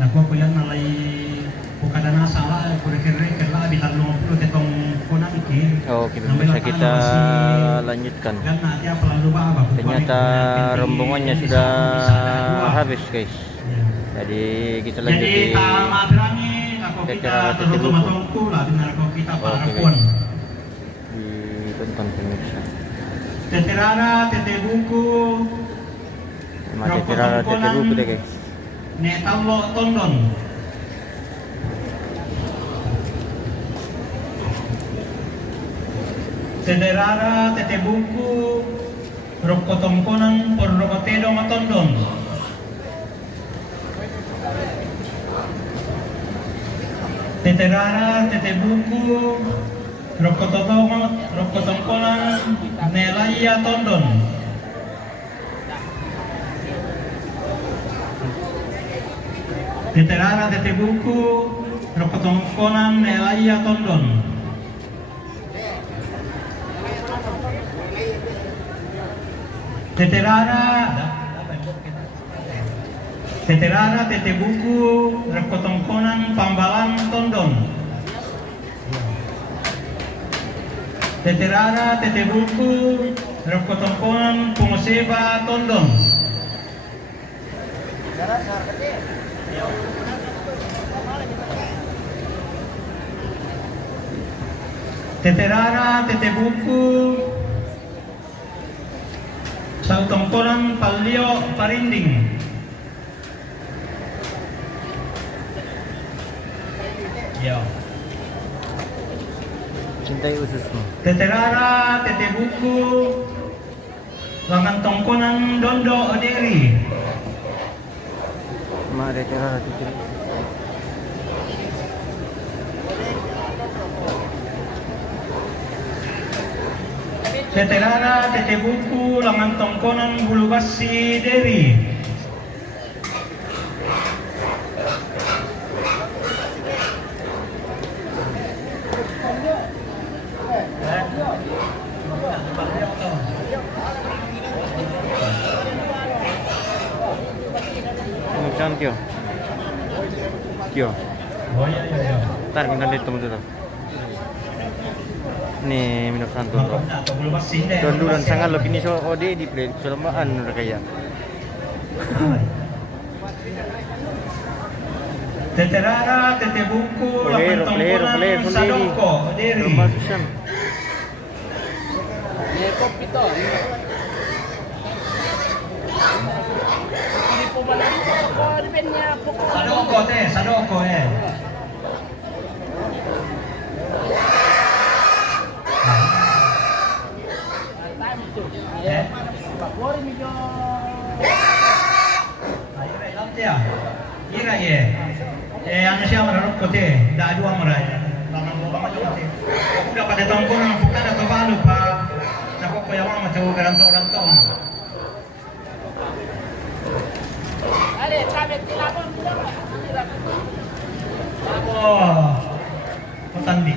Nakuha ko yan nalay bukada na sala kurek-kurek lah bitan 50 tetong kunang iki. Oke, bisa kita lanjutkan. Dan nanti apa lalu apa? Ternyata rombongannya sudah habis, guys. Jadi kita lanjut di acara tete buku. Oke, ditonton pemirsa. Tete rara, tete buku. Sama tete rara, tete buku deh, guys. Netamlo tondon. Tete rara, tete buku. Rokotongkonan por rokotedo matondon. Tete rara, tete buku, rokotongkonan, nelaya tondon. Tete rara, tete buku, rokotongkonan, nelaya tondon. Tete rara, tete rara, tete buku, rekotongkonan, pambalan, tondon. Tete rara, tete buku, rekotongkonan, pungoseba, tondon. Tete rara, tete buku, sautongkonan, palio, parinding. Yo. Cintai ususmu. Tete rara, tete buku, langan tongkonan, dondo, oderi. Ma tete rara, tete buku. Tete rara, tete buku, langan tongkonan, bulu basi, deri. Jangan kyo. Kyo. Oh iya iya iya. Ntar kita lihat temu dulu. Nih minum santun bro. Bulu basi, deh. Donduran sangat lo kini so ode di play selembaan udah kayak. Tete rara, tete buku, langan tongkonan, sadoko, oderi. Bagusan. Sadoko teh, sadoko eh. Ira ye. Ano siya mararok ko te, daadwa maray. Lamang mo ba mati. Ako dapat itong ko ng puka na tobalo pa. Nako ko yawa mataw garanto-ranto. Ale, sabi tilapon mo ba? Oh. Matandi.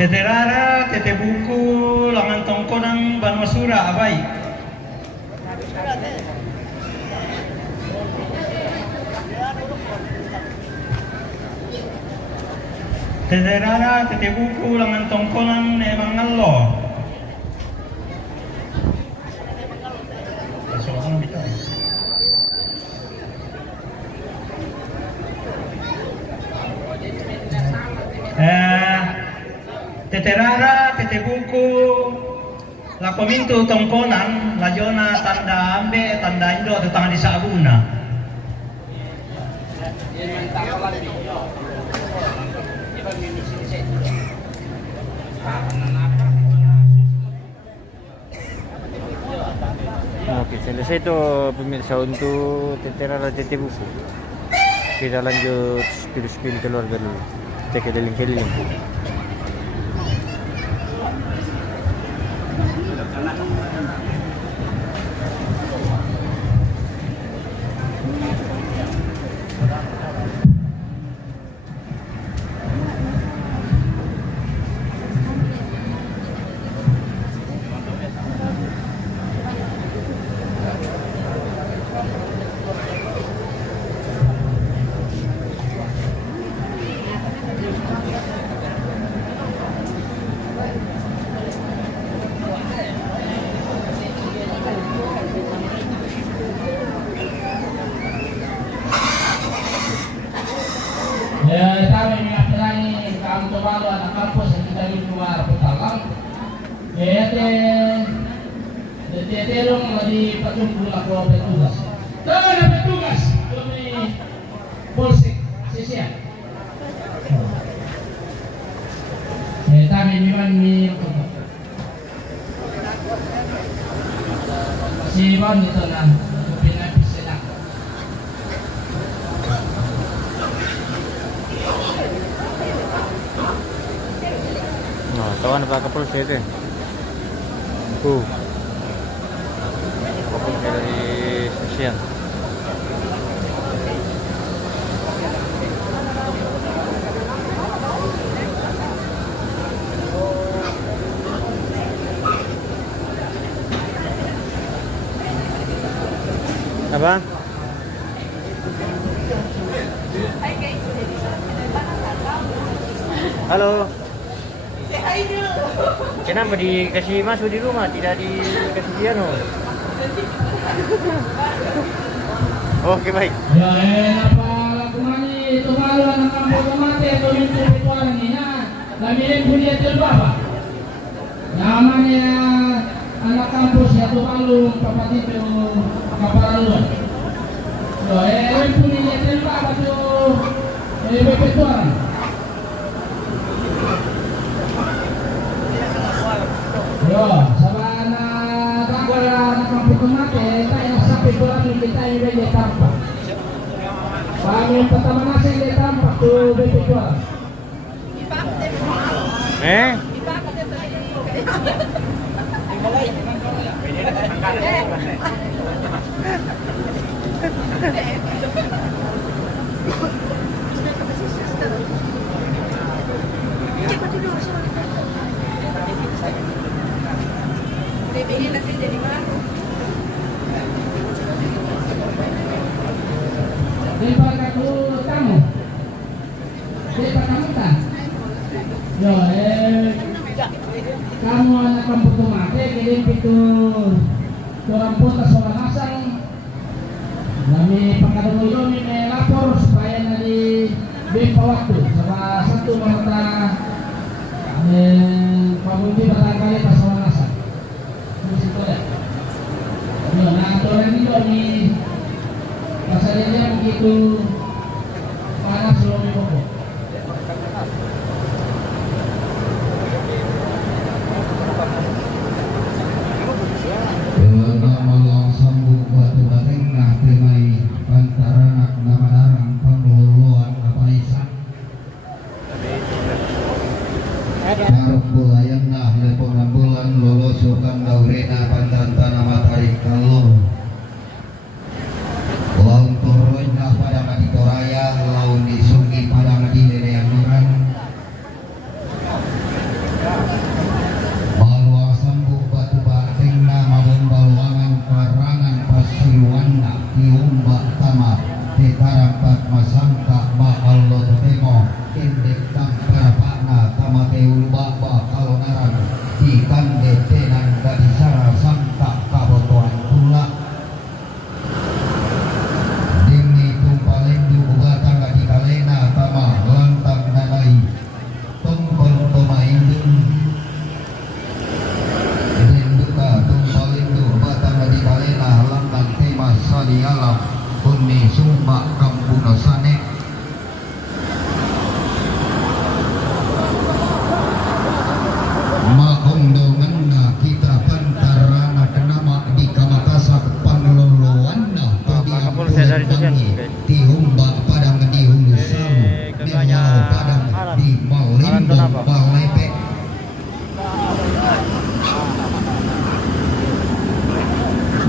Tete rara, tete buku, langan tongkonang Banwasura, abay. Tete rara, tete buku, langan tongkonang Mangallo. Tete rara, tete buku, la kominto tongkonan, la jona tanda ambe, tanda indo, tutang di sabuna. Oke, selesai itu pemirsa untuk Tentera Raja Buku. Kita lanjut spill keluarga dulu. Kita keliling-keliling. Kami mengaprani kaum Tobalu anak kampus yang kita di luar Petalang. Terong di patung aku petugas. Tahu ada petugas kami polsek sisian. Kami memang si Iwan itu lah pinapis sila. Nah, kawan Pak Kapolres itu. Kapolres dari stasiun. Apa? Halo. Kenapa dikasih masuk di rumah, tidak dikasih piano? Oke, baik. Ya, apa lakukan itu baru anak kampung mati atau itu orang ini? Lamirin punya terbaba. Namanya anak kampus ya tuh malu papat itu kaparaluan. Ya, punya terbaba tuh bebetuan. Yo, sabana dagora anak kampung mati, tayo sapi bulan kita ini tampak. Pagin pertama nasi dia tampak tuh bebetuan. Kamu anak kampung mati, kirim itu orang pun seorang asal. Kami pakadung itu lapor supaya nanti bimpa waktu. Salah satu mata pemudi barangkali pas seorang asal. Terus itu ya. Nah, orang itu di pasalnya begitu panas loh di pokok. Kalau namanya Padang Alan. di Alan tuh apa? Malimbang Balepe.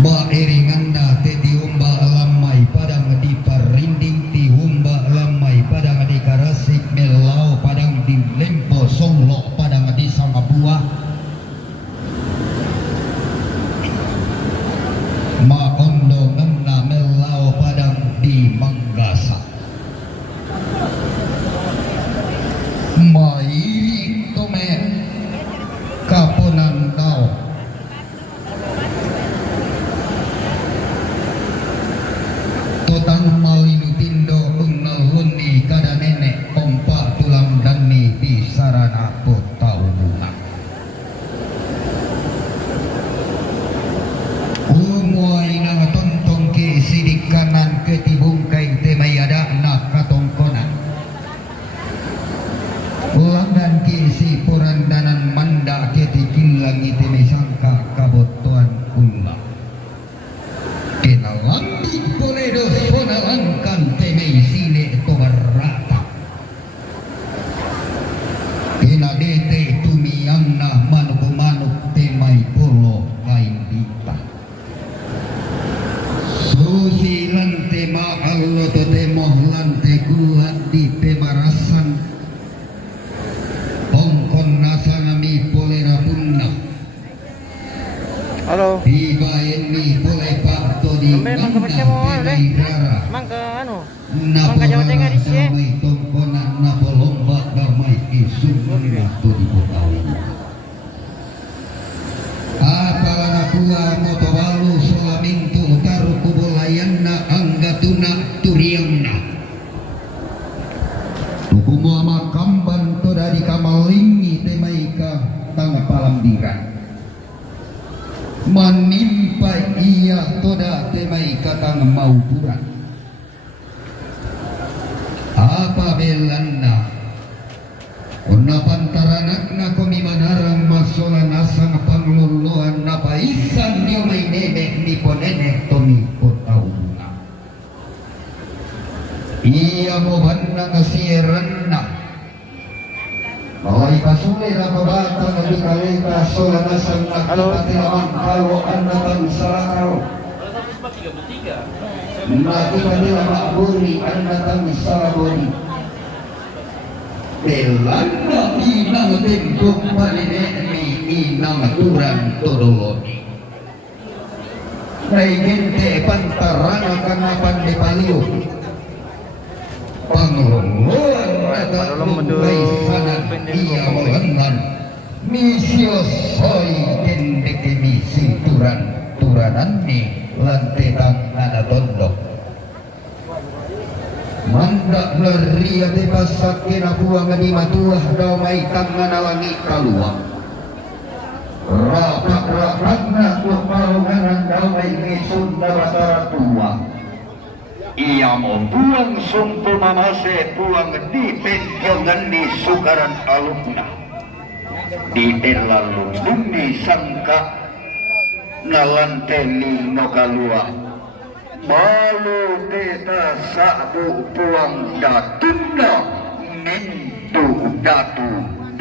Ba eringanda te tiumba lamai padang di parinding tiumba lamai padang di Karasik Melau padang di Lempo Songlo padang di Samabua. Ma ondo ngenna Melau padang di Manggasa. Mairi tome kaponan tao totan malinu tindo ungaluni kada nenek pompa tulang dani di sarana potau bunga umuai nang tontong ke sidik kanan ketibung kain temai ada nak katongkonan Landan kisi porandanan manda ketikin langit ini sangka kabotuan kula. Kenalandi boleh dosona langkan temei sile to barata. Kena dete tumiangna manuk-manuk temai polo kain dita. Susi lante ma'allo to temoh lante kulat di pemarasan Hongkong nasanami polera punna Halo. Tiba ini boleh pak Todi Sampai mang ke mau deh. Mang ke anu. Mang ke Jawa Tengah di sini. damai tongkona napa lomba damai isungna Todi Betawi apalana kuah moto balu solamintu karu kubulayanna anggatuna turiangna Tukumu ama kamban to dari kamalingi temaika tanga palamdiran manimpa iya toda temaika tanga maupuran apa belanna Ona pantaranakna komi manarang masola nasang pangluluan napa isan dia may nenek ni ponenek tomi potauna iya mo banna ngasiranna Malay pasuli na mabata na di kalita sola nasang nakipatilaman kalo anatang sarakaw nakipatila makburi anatang sarabori Belanda inang tengkok palineni inang turang todoloni Naigente pantarana kanapan di paliw Pangluluan Padahal mendu iya melengan misio soy kendek misi turanan ni lantetang nana tondok mandak leria de pasak kena buang di matuah damai tangan alangi kaluang rapak-rapakna kepaungan damai misunda batara tua ia mau buang sumpu mamase buang di penjongan di sukaran alumna di elalung demi sangka nalanteni no kalua malu teta sabu puang datunda mintu datu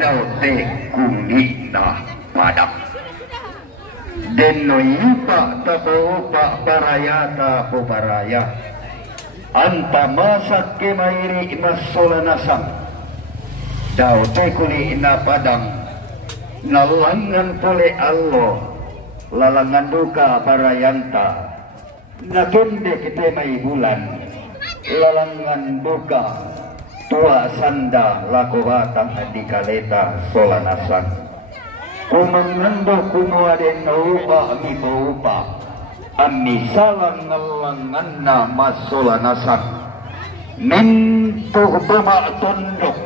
daute kunina padang deno yupa tapopa parayata poparaya anta masak kemairi masola nasang daute kunina padang nalangan pole Allah lalangan duka parayanta natunde kita may bulan lalangan duka tua sanda lako batang di kaleta solanasan kumangando kumuaden na upa mi paupa ami salang nalangan na masolanasan minto tuma tundok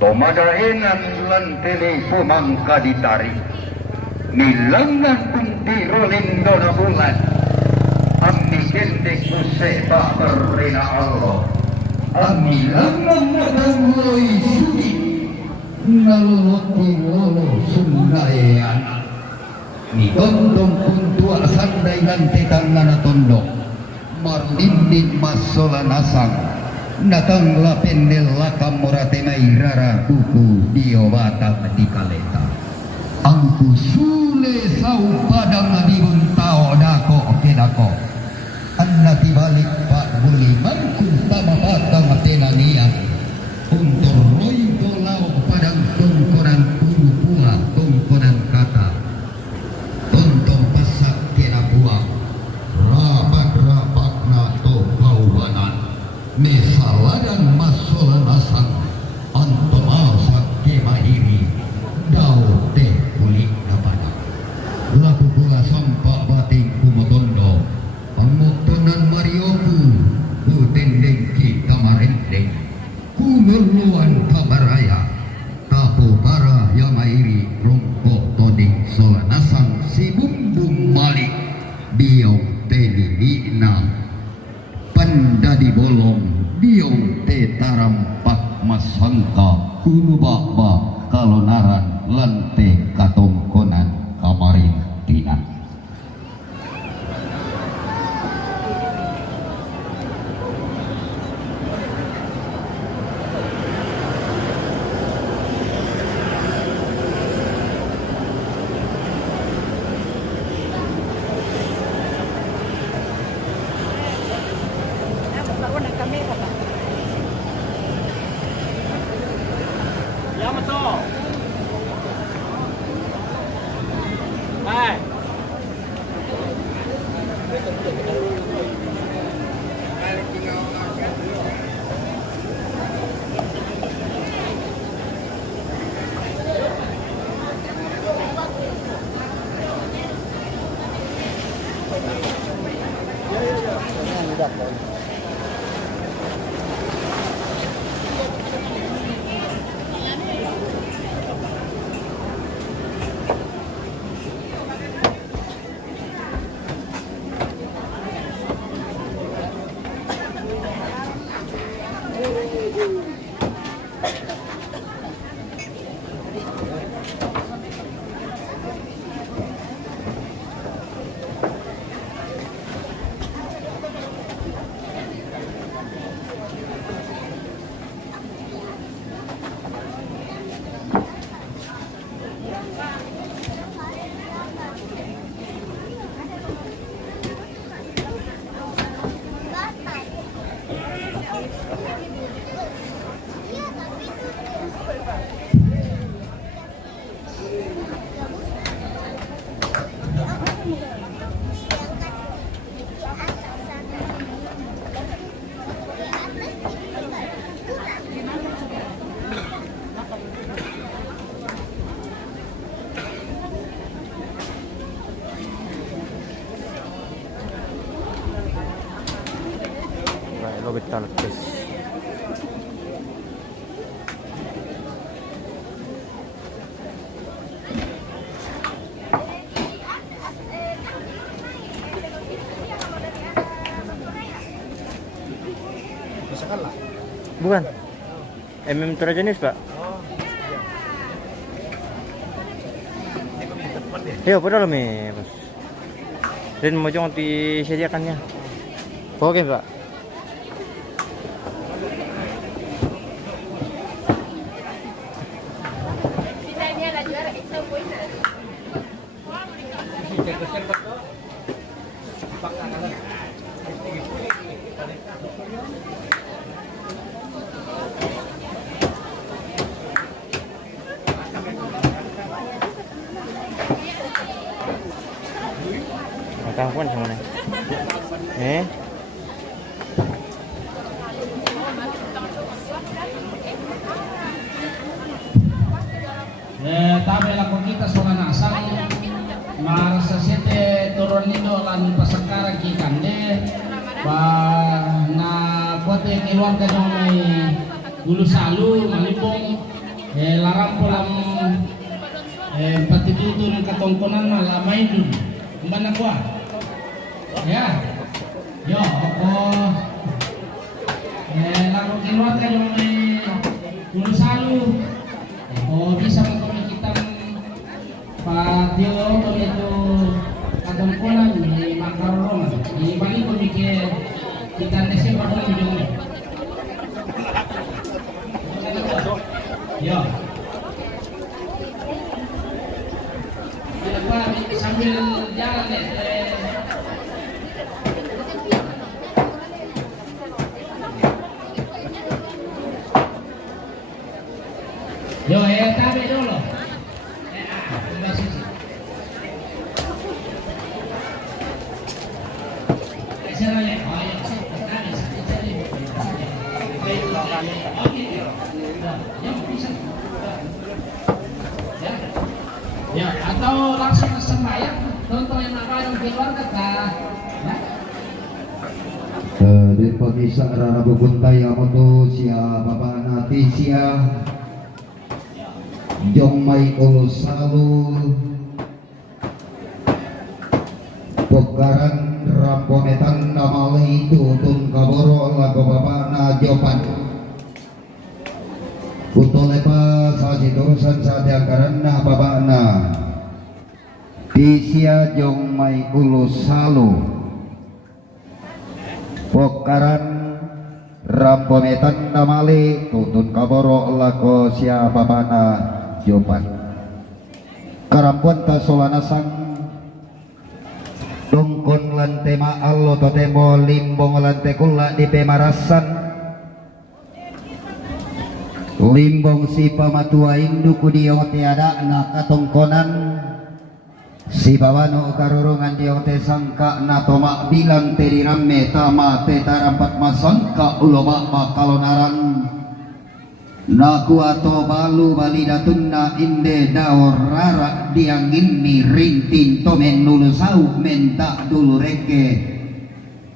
tomadaenan lan telepon kaditari nilangan kunti rolindo na bulan Ami gendek kusepa berrena Allah Ami langan nadamloi sudi Naluluti lolo sundayan Ni tondong puntua sandai nanti tangan tondong Marlinding masola nasang Natangla pendel lakam moratena irara kuku diobata di kaleta. Angku sule sau padang di buntao dako kedako. Anna tibalik Pak Buliman kuntama patang tenanian. Untuk roy golau padang tongkonan kuru pula tongkonan kata. Untuk pasak kena buang. Rapat-rapat na to kaubanan. Mesaladan masolan asang antomasak kemahiri daun teh kulit dapada laku pula sampak bating kumotondo pamotonan marioku ku tendeng kita marendeng ku ngerluan kabaraya tapo para yang airi rongkok toding solan asang si bumbung malik biong teh lina pandadi bolong biong te tarampak masangka kunu bakba kalonaran lante katongkonan kamarin tina. Lo betal guys. Bukan. MM Trajanis, Pak. Iya, padahal Mas. Dan mau jangan disediakannya. Oke, Pak. Kapan sama nih? Tabe la kita sola nasang marasa sete turun lido lan pasangkara ki kande ba na kote keluarga yang may Gulu Salu malipong larang pulang patitutun katongkonan malamay dun mana kuah ya yo ako lalu keluarga yang may Gulu Salu o bisa magpapakitang patio itu katongkonan ni makaroon di balik ko mikir kita nasi padong video ni Yo. Ya, Pak, sambil jalan deh. Yo, tabi dulu. Terima kasih. Caranya, oh ya, ya, atau langsung sembahyang, contoh yang yang keluarga kah? Dan pagisa rara bubuntay amoto siya Bapak Nati siya Jong may ulusalu Pokaran ramponetan namali tutun kaboro lago Bapak na Jopan Kutolepa sa siturusan sa diangkaran na Bapak na Tisya Jong may ulusalu Pokaran ramponetan namali tutun kaboro lago siya Bapak na Jopan Karampuan ta solanasang Dongkon lante maallo totemo limbong lante kula di pemarasan limbong si pamatua induku diong tiada na katongkonan si bawano karurungan diong te sangka na tomak bilang te dirame tama te tarampat masangka ulama makalonaran Naku atau balu balidatun na inde daor rara diangin mi rintin tomen nulu sau menta dulu reke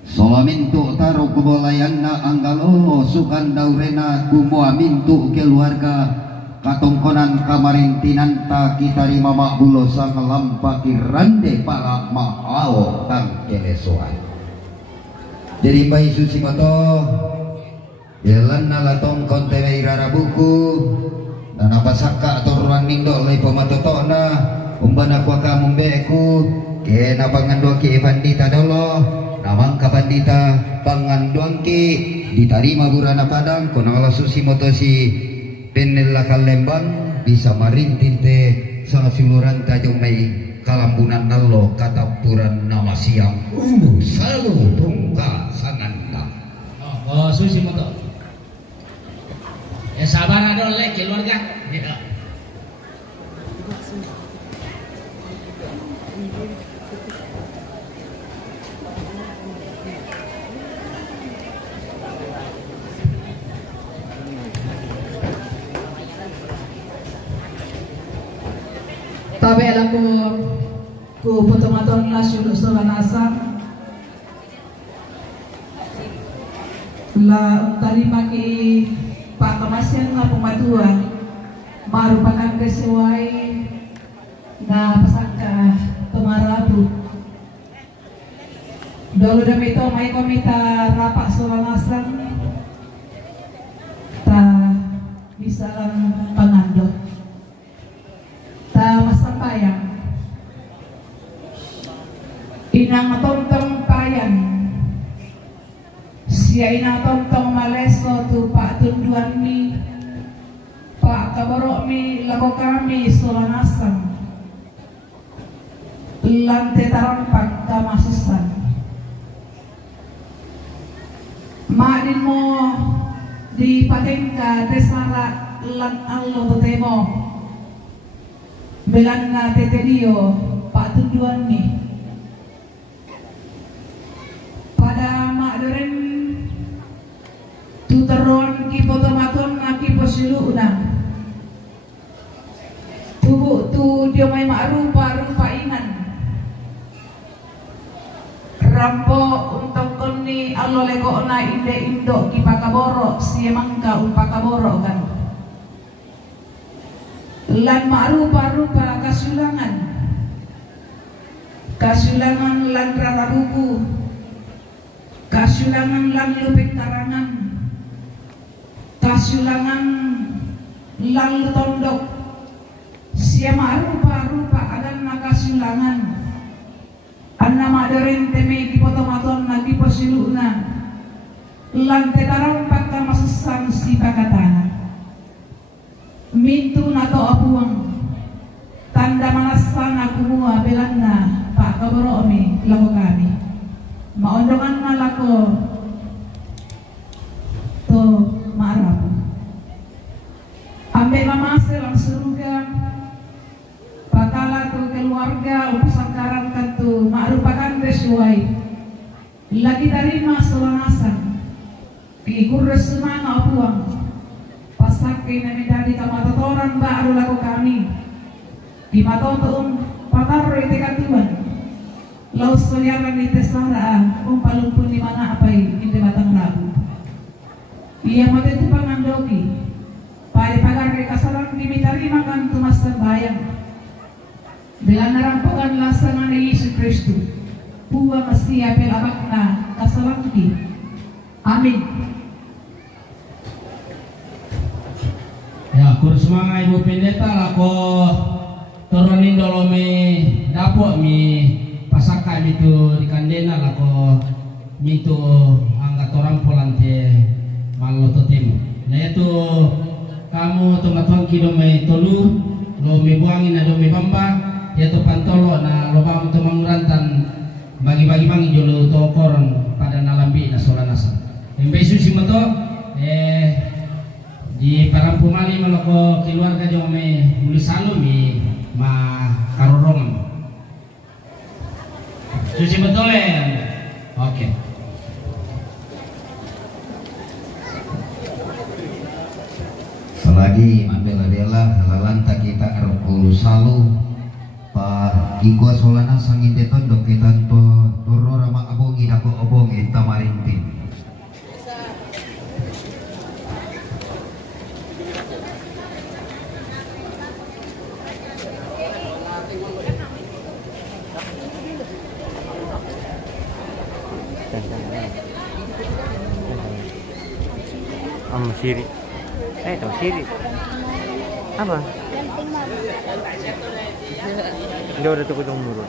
solamintu taruh kubolayan na anggalo sukan daurena kumua mintu keluarga katongkonan kamarintinan ta kita rima makbulo sang lampaki rande pala mahao tang kelesuan jadi bayi susi koto Yalan nalatong konte irara buku dan apa saka atau ruang mindo lay pamatoto na umbana kwa kamumbeku ke na panganduang ki bandita dolo namang kabandita panganduang ki ditarima burana padang kono ala susi motosi penela kalembang bisa marintin te sana siluran tajong mai kalambunan nallo katapuran nama siang selalu tungka sanganta Oh, susi moto. Sabar ada oleh keluarga. Ya. Tabe alam ku potong-potong na sulan asam la tarima ki Pak Kemasian na pematuan merupakan kesesuai na pasangka pemarabu dulu demi itu mai komita rapak solanasan ta bisa lang pangando ta masampayang inang tontong payan siya inatong maleso tu Pak Tunduan mi Pak Kaborok mi lago kami solanasang lante tarampak kamasusan maadin mo di patengka desara lan allo totemo belan na teterio Pak Tunduan mi pada makdoren tuteron ki potomaton na ki posilu unang tubuh tu dia may maarupa ingan rampo untuk koni allo lego na inde indo ki pakaboro siya mangka pakaboro kan lan maarupa kasulangan lan rarabuku kasulangan lan lupit tarangan kasulangan lang tondok siya maarupa agan nakasulangan anna madorin teme kipotomaton nagiposiluna lang tetarampak kamasasang si pakatana itu nato apuang tanda malasana kumua belanda Pak Kaboromi lako kami maondongan na lako to maarapu ambil mamase lang suruga pakala to keluarga upusangkaran kantu maarupakan resuai lagi tarima solanasan ikurres semana apuang pasakin na medali kamatatoran baru lako kami di matotoong pataroy tekatuan laus soliaran ni tesara palumpun di mana apay hindi batang rabu iya matetu pangandoki pada pagar kay kasalang dimitarima kan tumas ng bayang bila narampungan lasangan ni Yesus Kristo puwa masiya pelabak na kasalang di amin. Ya, kurus mga ibu pendeta lako turunin dolo mi dapo mi pasaka mitu di kandena lako mitu angkat orang polante maloto tim. Nah itu kamu tumatong kido me tolu lo mi buangin na do mi bamba yaitu pantolo na lobang tumangurantan bagi-bagi mangi jolo to koron pada nalambi na solanasa. Imbesu si moto di parampu mali maloko keluarga jo me mulisalu mi ma karorong. Susi betul ya? Oke. Selagi mabela-bela lalanta kita arokulu salu pa gigwa solana sangin deton doketan to toro rama abongi dako obongi tamarintin. Siri. Itu siri. Apa? Dia udah tukar turun.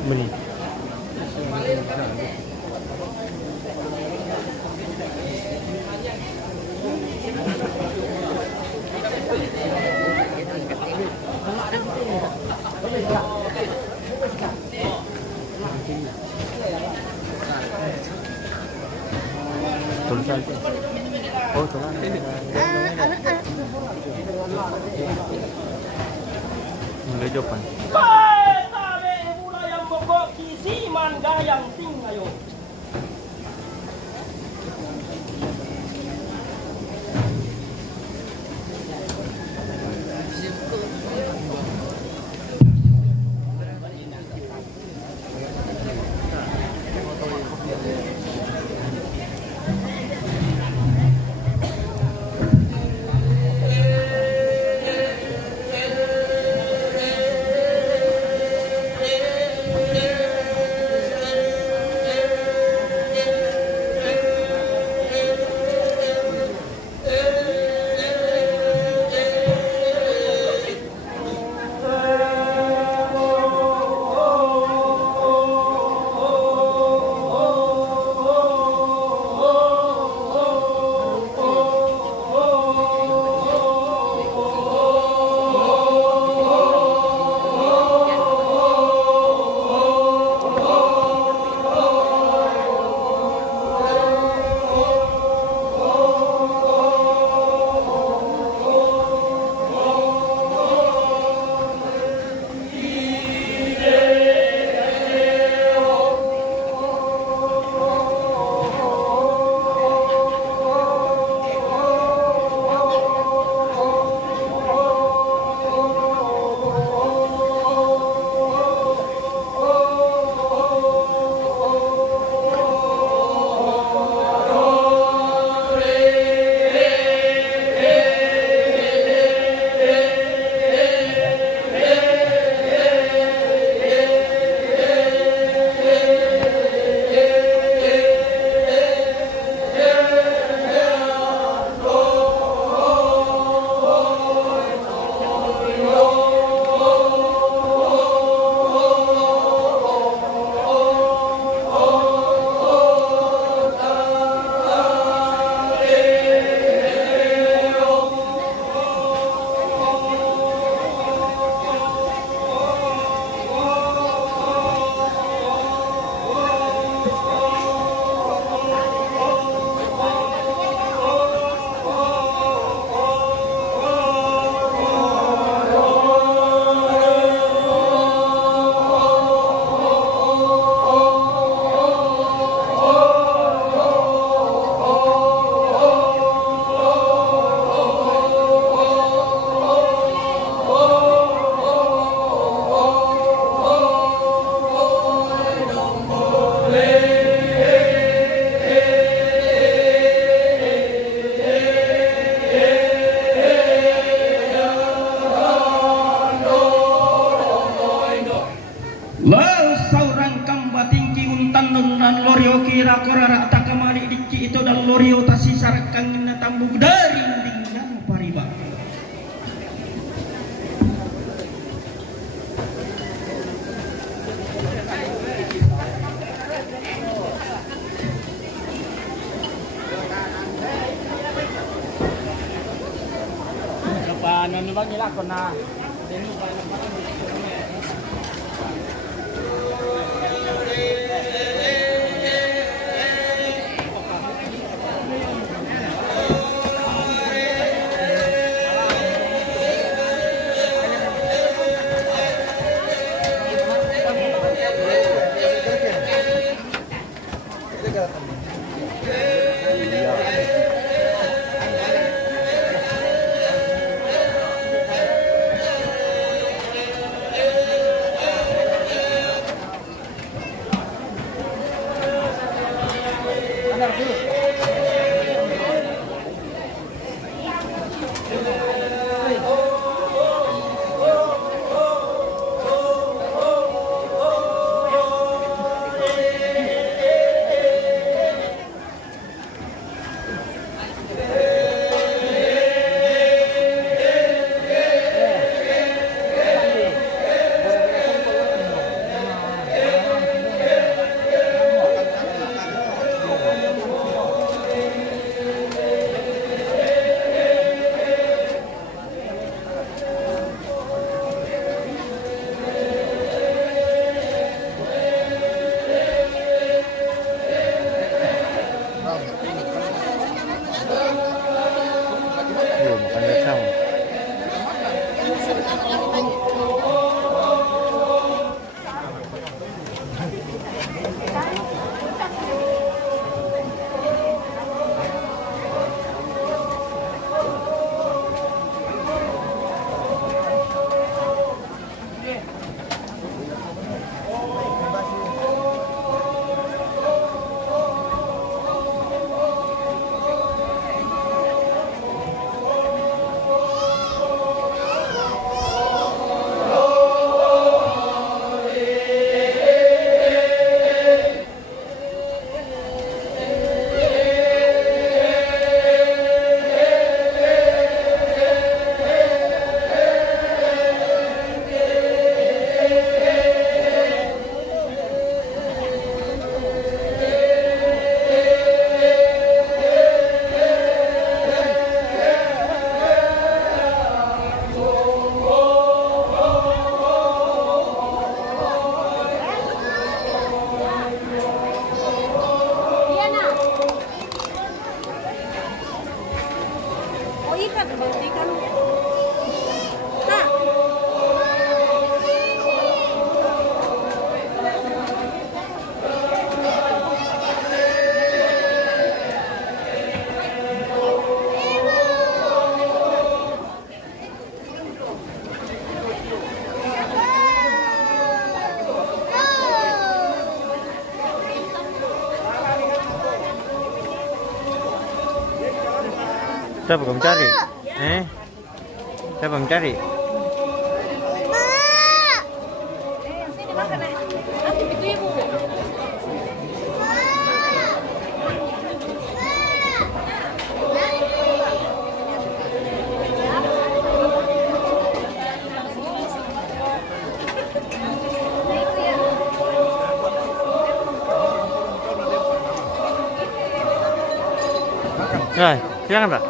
Beli. Tulisan. Oh, tulisan. Mulai jawaban. Tabe bulayang bogok kisiman gayang tingayo. Lau saurang kamba tinggi untan nunan lorio kira korara takamari dici itu dan lorio tasi sarakang na tambug dari dingnan pariba. Paano ni bang ilakon na? Makan bersama. Siapa kamu cari? Siapa kamu cari? Sini makan nih. Itu ibu. Nah, silakan Pak.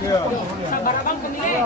Sabar abang kemile.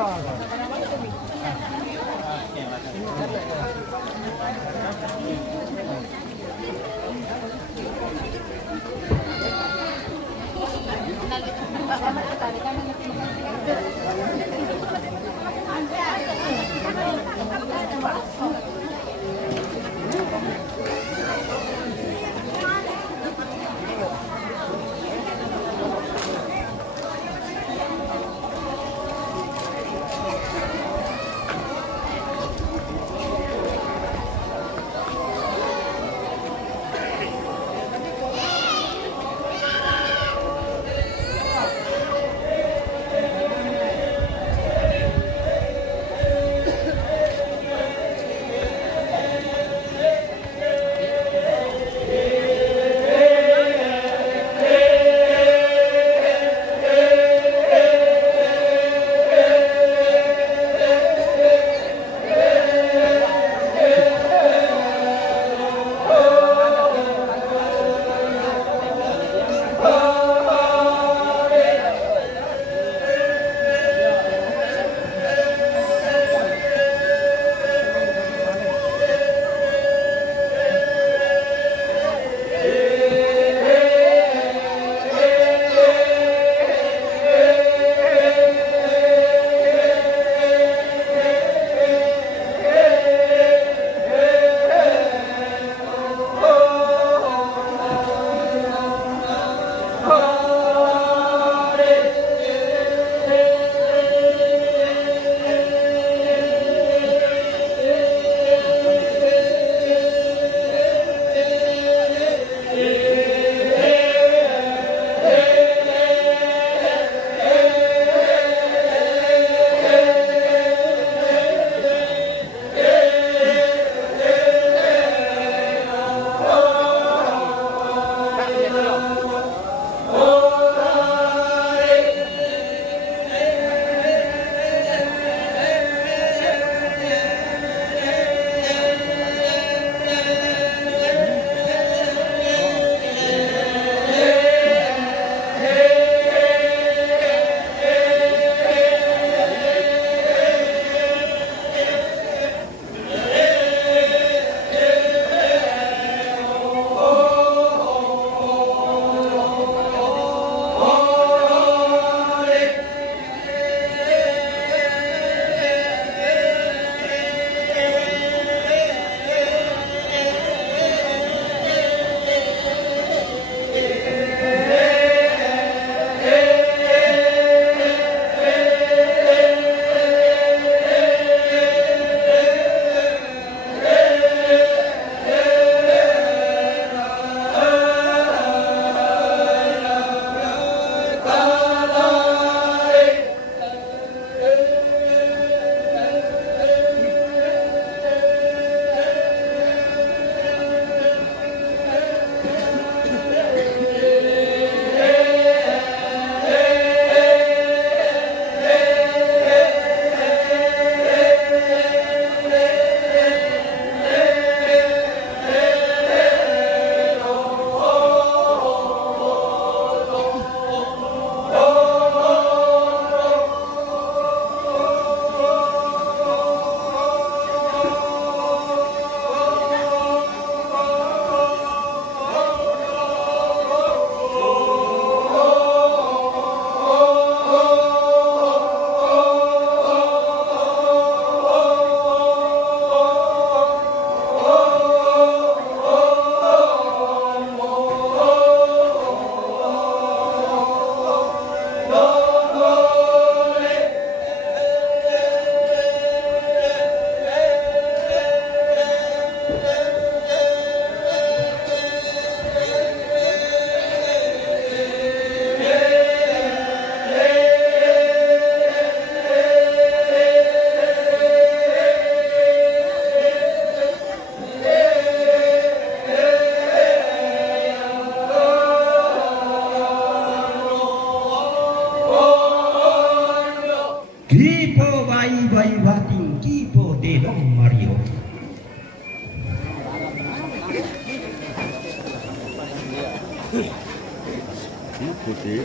Putih.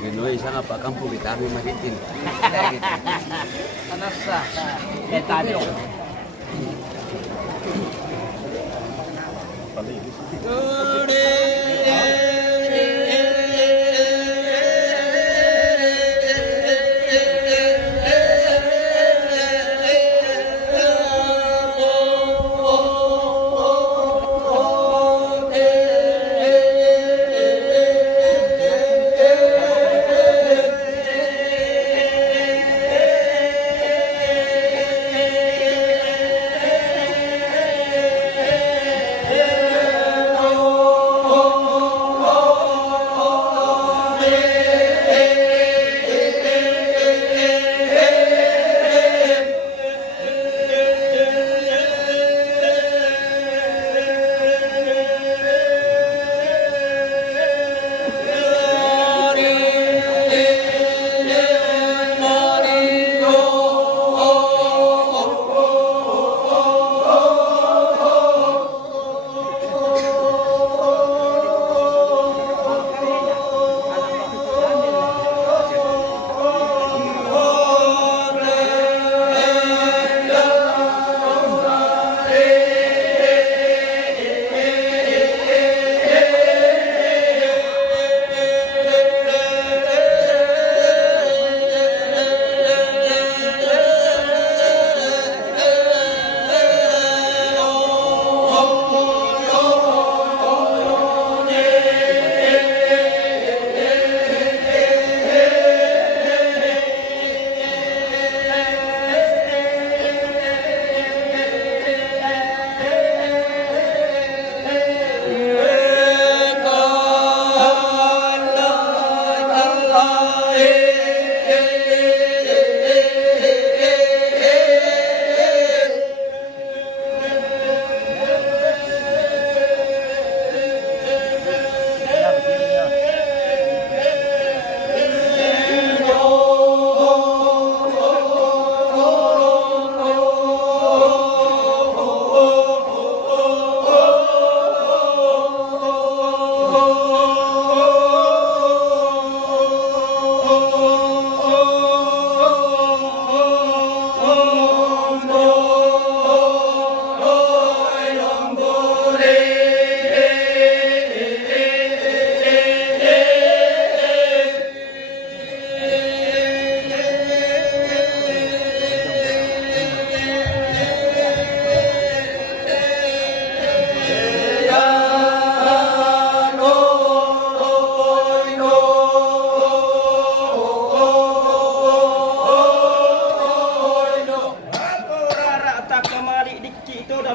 Ginoy sana Pak Kampung kita ambil maritin. Anasa. Tadi.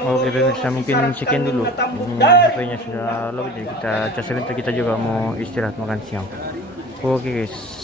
Oke pemirsa, mungkin sekian dulu. Ini HP-nya sudah low, jadi kita cas sebentar, kita juga mau istirahat makan siang. Oke guys.